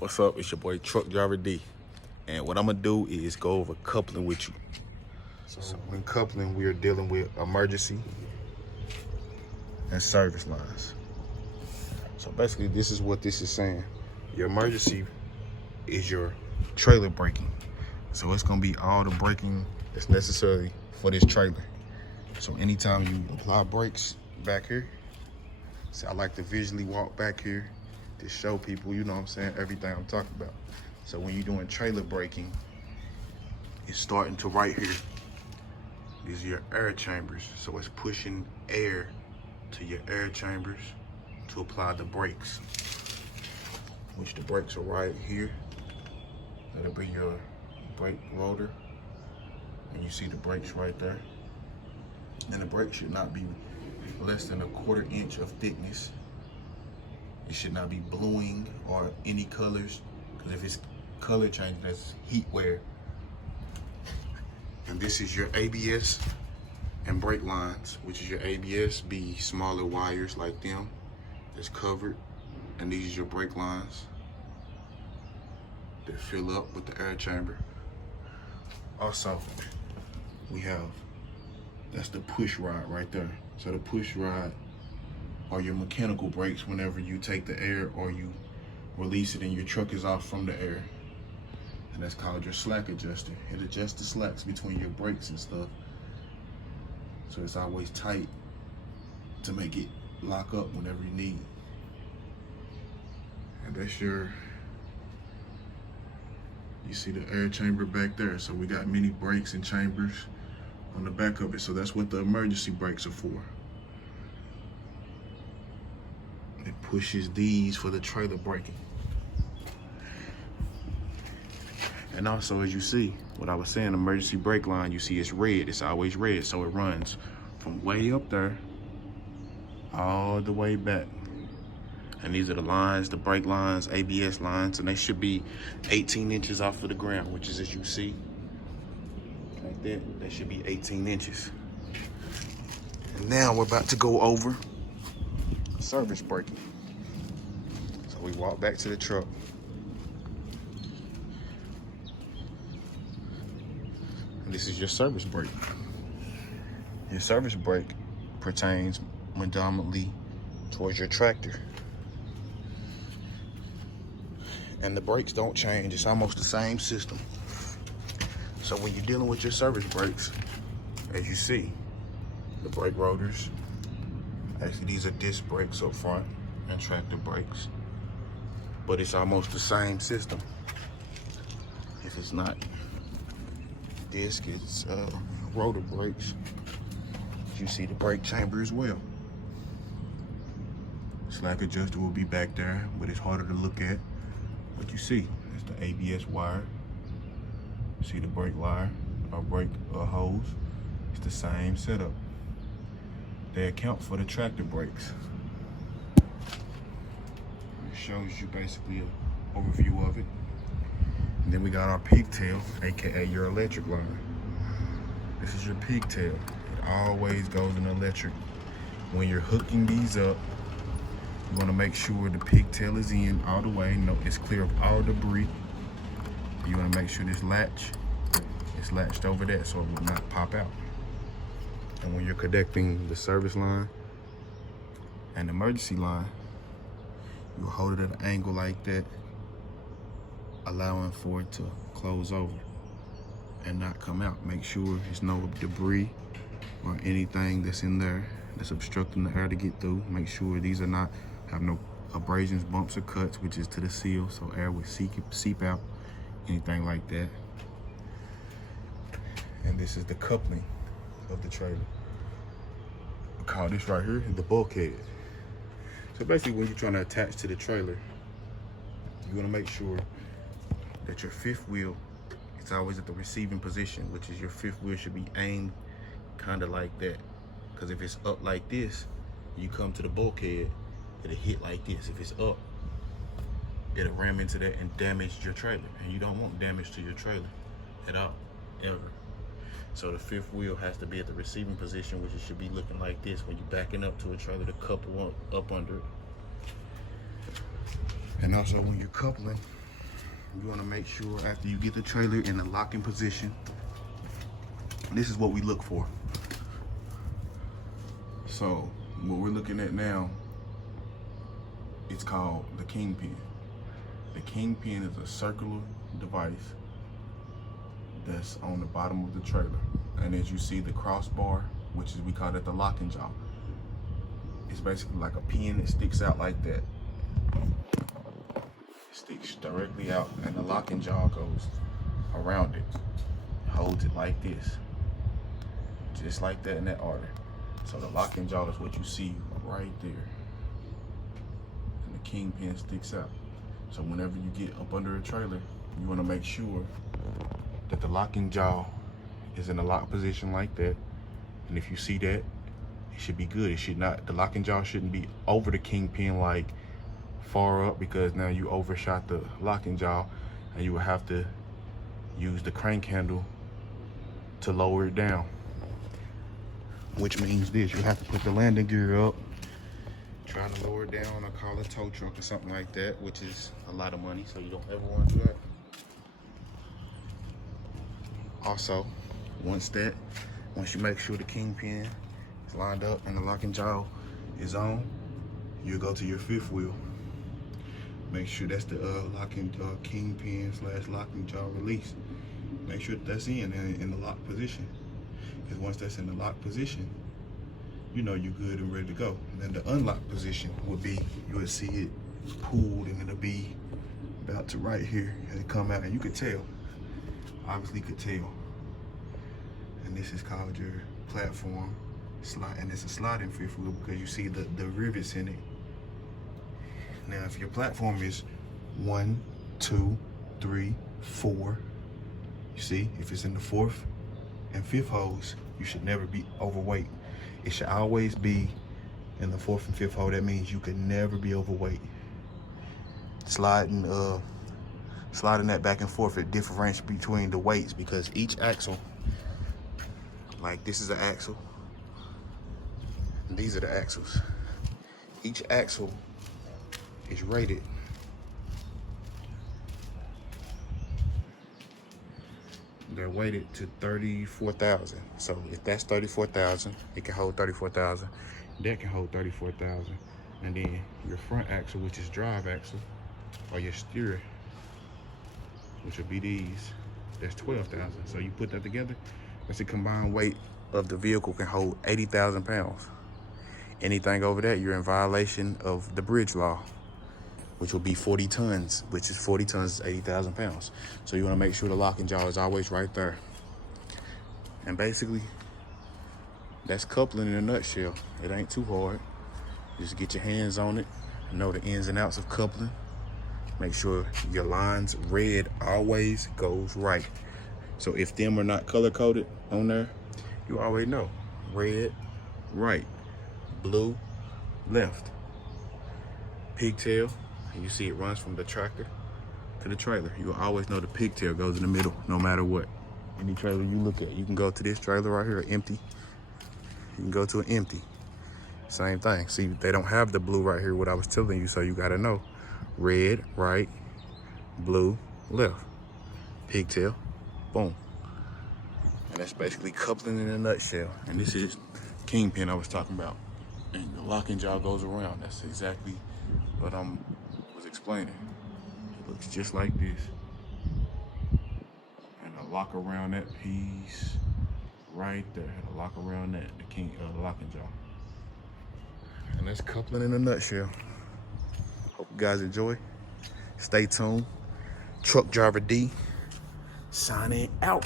What's up? It's your boy Truck Driver D. And what I'm gonna do is go over coupling with you. So in coupling, we are dealing with emergency and service lines. So basically, this is what this is saying. Your emergency is your trailer braking. So it's gonna be all the braking that's necessary for this trailer. So anytime you apply brakes back here, see, I like to visually walk back here to show people, you know what I'm saying, everything I'm talking about. So when you're doing trailer braking, it's starting to right here. These are your air chambers. So it's pushing air to your air chambers to apply the brakes, which the brakes are right here. That'll be your brake rotor. And you see the brakes right there. And the brake should not be less than 1/4 inch of thickness. It should not be bluing or any colors, because if it's color changing, that's heat wear. And this is your ABS and brake lines, which is your ABS, be smaller wires like them that's covered. And these are your brake lines that fill up with the air chamber. Also, we have, that's the push rod right there. So the push rod are your mechanical brakes whenever you take the air or you release it and your truck is off from the air. And that's called your slack adjuster. It adjusts the slacks between your brakes and stuff. So it's always tight to make it lock up whenever you need. And that's your, you see the air chamber back there. So we got many brakes and chambers on the back of it. So that's what the emergency brakes are for. It pushes these for the trailer braking. And also, as you see, what I was saying, emergency brake line, you see it's red. It's always red. So it runs from way up there all the way back. And these are the lines, the brake lines, ABS lines, and they should be 18 inches off of the ground, which is, as you see, like that, they should be 18 inches. And now we're about to go over service braking. So we walk back to the truck. And this is your service brake. Your service brake pertains predominantly towards your tractor. And the brakes don't change. It's almost the same system. So when you're dealing with your service brakes, as you see, the brake rotors, actually these are disc brakes up front and tractor brakes, but it's almost the same system. If it's not disc, it's rotor brakes. You see the brake chamber as well. Slack adjuster will be back there, but it's harder to look at. But you see, it's the ABS wire. See the brake wire or brake hose. It's the same setup. They account for the tractor brakes. It shows you basically an overview of it. And then we got our pigtail, AKA your electric line. This is your pigtail. It always goes in electric. When you're hooking these up, you want to make sure the pigtail is in all the way. No, it's clear of all debris. You want to make sure this latch is latched over that so it will not pop out. And when you're connecting the service line and the emergency line, you hold it at an angle like that, allowing for it to close over and not come out. Make sure there's no debris or anything that's in there that's obstructing the air to get through. Make sure these are not, have no abrasions, bumps, or cuts, which is to the seal, so air would seep out, anything like that. And this is the coupling of the trailer. We call this right here the bulkhead. So basically, when you're trying to attach to the trailer, you want to make sure that your fifth wheel is always at the receiving position, which is your fifth wheel should be aimed kind of like that. Because if it's up like this, you come to the bulkhead, it'll hit like this. If it's up, it'll ram into that and damage your trailer. And you don't want damage to your trailer at all, ever. So the fifth wheel has to be at the receiving position, which it should be looking like this when you're backing up to a trailer to couple up under it. And also when you're coupling, You wanna make sure after you get the trailer in the locking position, this is what we look for. So what we're looking at now, it's called the kingpin. The kingpin is a circular device that's on the bottom of the trailer. And as you see the crossbar, which is, we call it the locking jaw. It's basically like a pin that sticks out like that. It sticks directly out, and the locking jaw goes around it. Holds it like this. Just like that in that order. So the locking jaw is what you see right there. And the kingpin sticks out. So whenever you get up under a trailer, you want to make sure that the locking jaw is in a lock position like that. And if you see that, it should be good. It should not, the locking jaw shouldn't be over the kingpin like far up, because now you overshot the locking jaw and you will have to use the crank handle to lower it down. Which means this, you have to put the landing gear up, trying to lower it down, or call a tow truck or something like that, which is a lot of money, so you don't ever want to do that. Also, once you make sure the kingpin is lined up and the locking jaw is on, you go to your fifth wheel. Make sure that's the locking kingpin / locking jaw release. Make sure that's in the lock position. Because once that's in the lock position, you know you're good and ready to go. And then the unlock position would be, you would see it pulled, and it'll be about to right here, and it come out, and you could tell. Obviously could tell. And this is called your platform slide, and it's a sliding fifth wheel because you see the rivets in it. Now if your platform is 1, 2, 3, 4, you see, if it's in the 4th and 5th holes, you should never be overweight. It should always be in the 4th and 5th hole. That means you can never be overweight. Sliding that back and forth, it differentiates between the weights, because each axle, like this is an axle, and these are the axles. Each axle is rated. They're weighted to 34,000. So if that's 34,000, it can hold 34,000. That can hold 34,000. And then your front axle, which is drive axle, or your steer, which would be these, that's 12,000. So you put that together, that's the combined weight of the vehicle can hold 80,000 pounds. Anything over that, you're in violation of the bridge law, which will be 40 tons, which is 40 tons is 80,000 pounds. So you wanna make sure the locking jaw is always right there. And basically, that's coupling in a nutshell. It ain't too hard. Just get your hands on it, know the ins and outs of coupling. Make sure your lines, red always goes right. So if them are not color coded on there, you already know. Red, right. Blue, left. Pigtail, you see it runs from the tractor to the trailer. You will always know the pigtail goes in the middle, no matter what. Any trailer you look at, you can go to this trailer right here, empty. You can go to an empty. Same thing. See, they don't have the blue right here, what I was telling you, so you gotta know. Red, right, blue, left. Pigtail, boom. And that's basically coupling in a nutshell. And this is kingpin I was talking about. And the locking jaw goes around. That's exactly what I was explaining. It looks just like this. And a lock around that piece right there. And a lock around that, the locking jaw. And that's coupling in a nutshell. Hope you guys enjoy. Stay tuned. Truck Driver D, signing out.